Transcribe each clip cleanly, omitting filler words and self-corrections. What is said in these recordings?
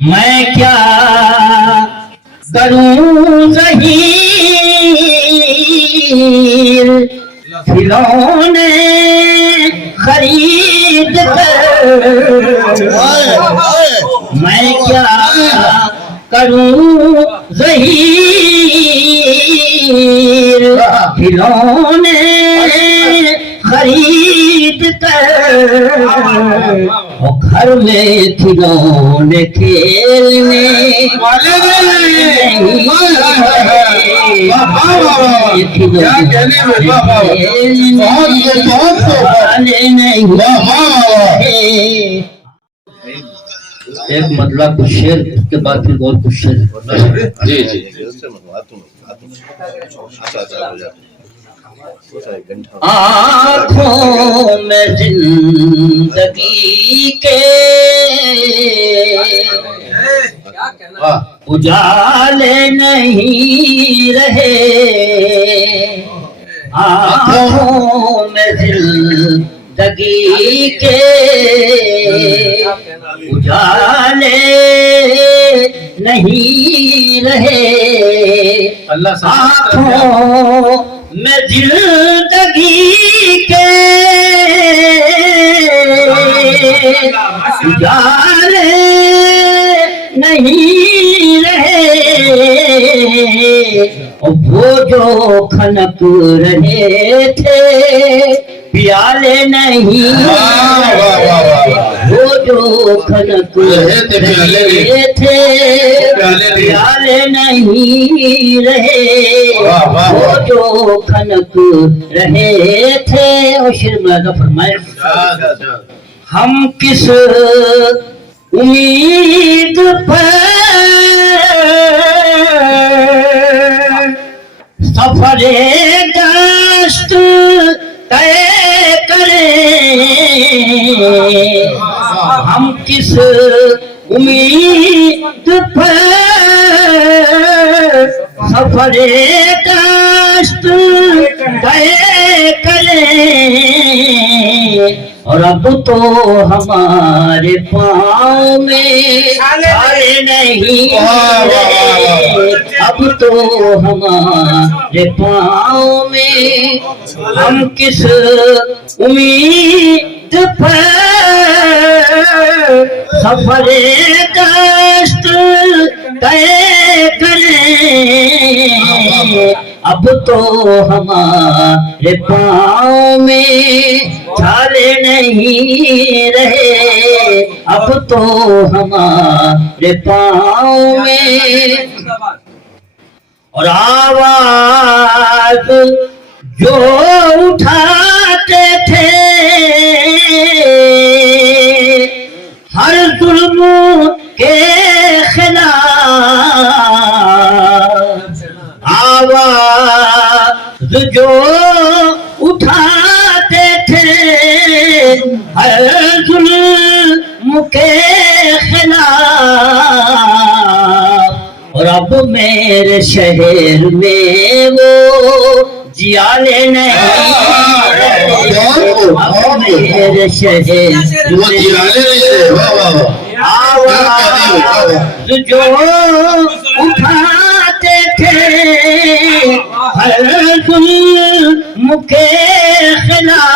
मैं क्या करूं ज़हीर खिलौने खरीद कर। मैं क्या करूं ज़हीर खिलौने खरीद कर। और घर में खिलौने खेलने वाले नहीं। एक मतलब कुछ शेर के बाद फिर और कुछ शेर। जी जी आँखों में जिंदगी के उजाले नहीं रहे। आँखों में जिंदगी के उजाले नहीं रहे। आँखों में जिंदगी के उजाले नहीं रहे। और वो जो खनक रहे थे प्याले नहीं। वो जो खनक रहे थे प्याले नहीं रहे। वो जो खनक रहे थे। और शेर का फरमाया, हम किस उम्मीद पर सफरे दस्त तय करें। हम किस उम्मीद पर सफरे दस्त तय करें। और अब तो हमारे पाँव में छाले नहीं रहे। अब तो हमारे पाँव में हम किस उम्मीद पर सफरे दस्त तय करें। अब तो हमारे पाँव में छाले नहीं रहे। अब तो हमारे पाँव में। और आवाज जो उठाते थे हर जुल्म के खिलाफ। आवाज जो उठाते थे हर जुल्म के खिलाफ। और अब मेरे शहर में वो जियाले नहीं। अब मेरे शहर में आवाज जो उठाते थे हर जुल्म के खिलाफ।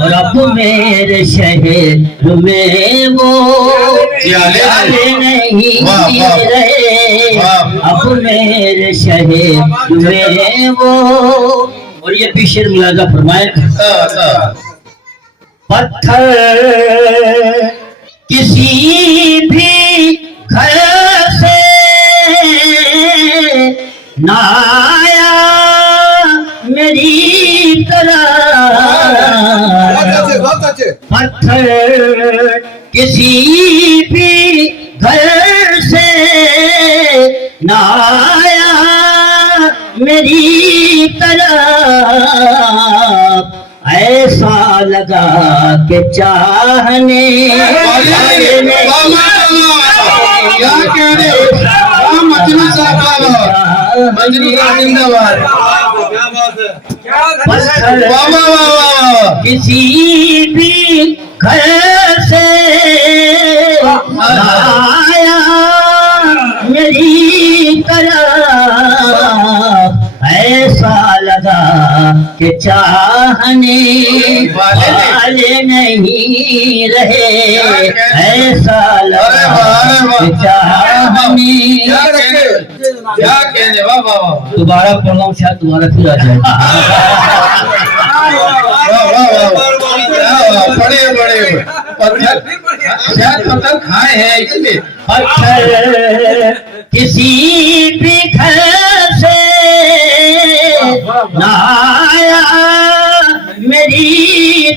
और अब मेरे शहर में वो जियाले नहीं रहे। अब मेरे शहर में वो। और ये भी शेर मुलाजा फरमाए, पत्थर किसी भी घर से ना आया मेरी तरह। पत्थर किसी भी घर से ना आया मेरी तरह। ऐसा लगा के चाहने किसी भी घर से आया मेरी तरफ ऐसा लगा कि चाहने वाले नहीं रहे, ऐसा लगा कि चाहने। क्या कहने, वाह वाह वाह, दोबारा पढ़ रहा हूँ, शायद दोबारा फिर आ जाए। बड़े बड़े पत्थर, शायद पत्थर खाए हैं इसलिए। पत्थर किसी भी घर से न आया मेरी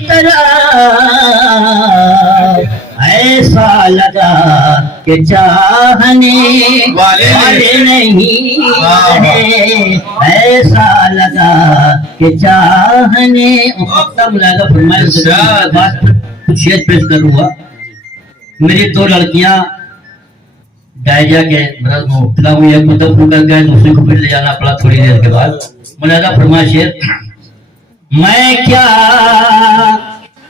तरफ, ऐसा लगा कि चाहने वाले नहीं रहे, ऐसा लगा कि चाहने। तब लगा फरमाया बात कुछ पेश करूंगा। मेरी दो लड़कियां डायरिया के मुबतला हुई है, को दफन कर गए, दूसरी को फिर ले जाना पड़ा थोड़ी देर के बाद। मुलादा फरमाइश, मैं क्या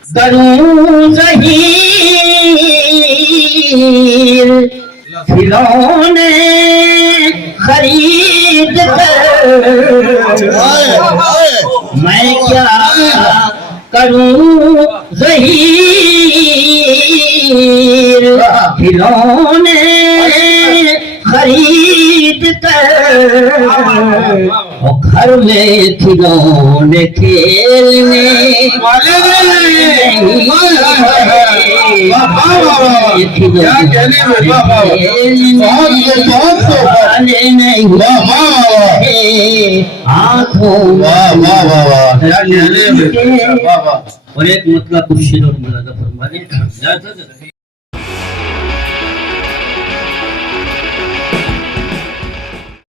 करूं ज़हीर खिलौने खरीद कर, मैं क्या करूं ज़हीर खिलौने खरीद कर, और घर में खिलौने खेलने वाले नहीं, क्या कहने में, वाह वाह, वाले नहीं, आंखों वाह वाह वाह वाह, क्या कहने में, वाह वाह। और एक मतलब कुछ शेर और मुलादा फरमा दें।